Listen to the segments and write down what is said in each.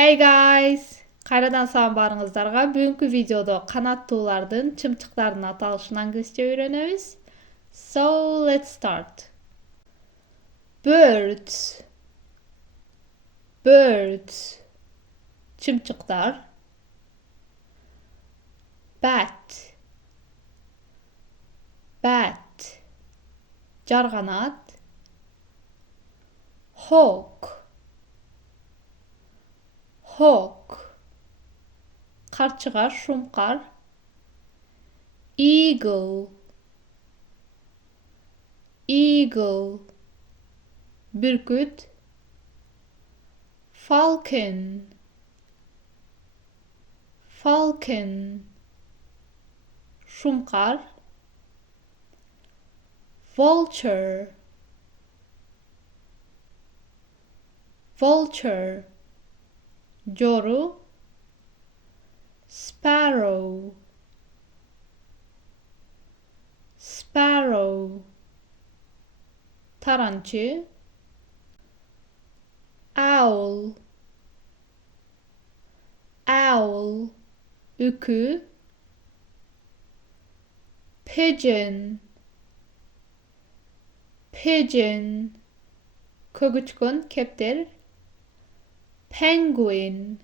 Hey guys! Кайрадан салам барыңыздарга. Бүгүнкү видеодо канаттуулардын чымчыктардын аталышын англисче үйрөнөбүз. So, let's start. Birds. Birds. Чымчыктар. Bat. Bat. Жарганат. Hawk. Hawk. Карчыгар, шумкар. Eagle. Eagle. Бүркүт. Falcon. Falcon. Шумкар. Vulture. Vulture. Jorу. Sparrow. Sparrow. Tarançı. Owl. Owl. Ükü. Pigeon. Pigeon. Kögüçkün, keptir. Penguin.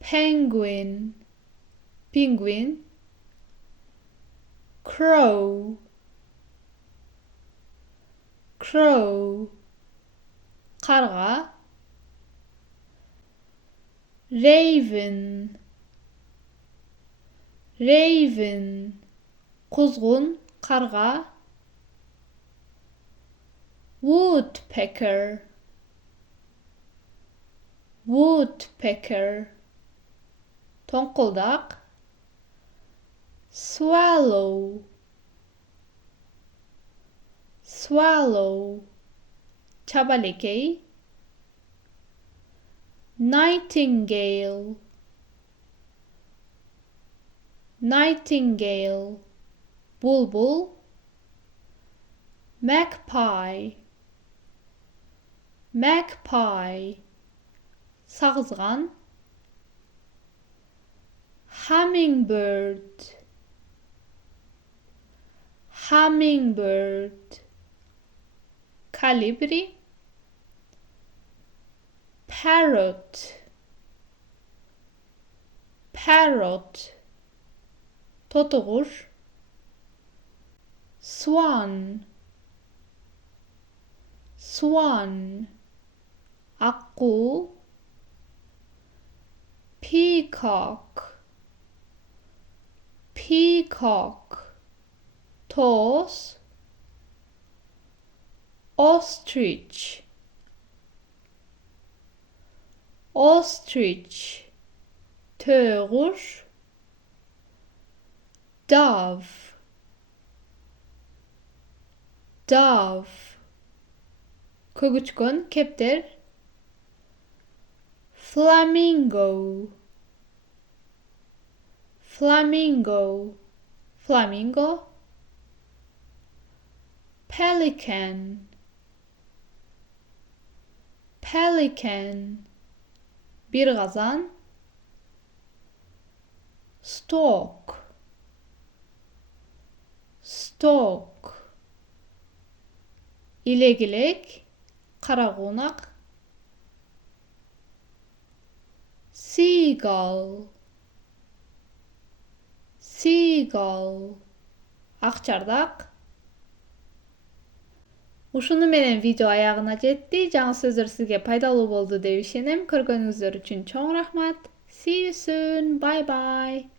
Penguin. Penguin. Crow. Crow. Karga. Raven. Raven. Kuzgun, karga. Woodpecker. Woodpecker. Tonkuldak. Swallow. Swallow. Çabalekey. Nightingale. Nightingale. Bulbul. Magpie. Magpie. Sağızgan. Hummingbird. Hummingbird. Kalibri. Parrot. Parrot. Totuğuş. Swan. Swan. Akku. Peacock. Peacock. Toz. Ostrich. Ostrich. Tığuş. Dove. Dove. Kögüçkün, keptir. Flamingo. Flamingo. Flamingo. Pelican. Pelican. Bir gazan. Stork. Stork. İlegilek. Karakonak. Seagull. Seagull. Akçardak. Ушуну менен видео аягына жетти. Жаңы сөздөр сизге пайдалуу болду деп ишенем. Көргөнүңүздөр үчүн чоң рахмат. See you soon. Bye bye.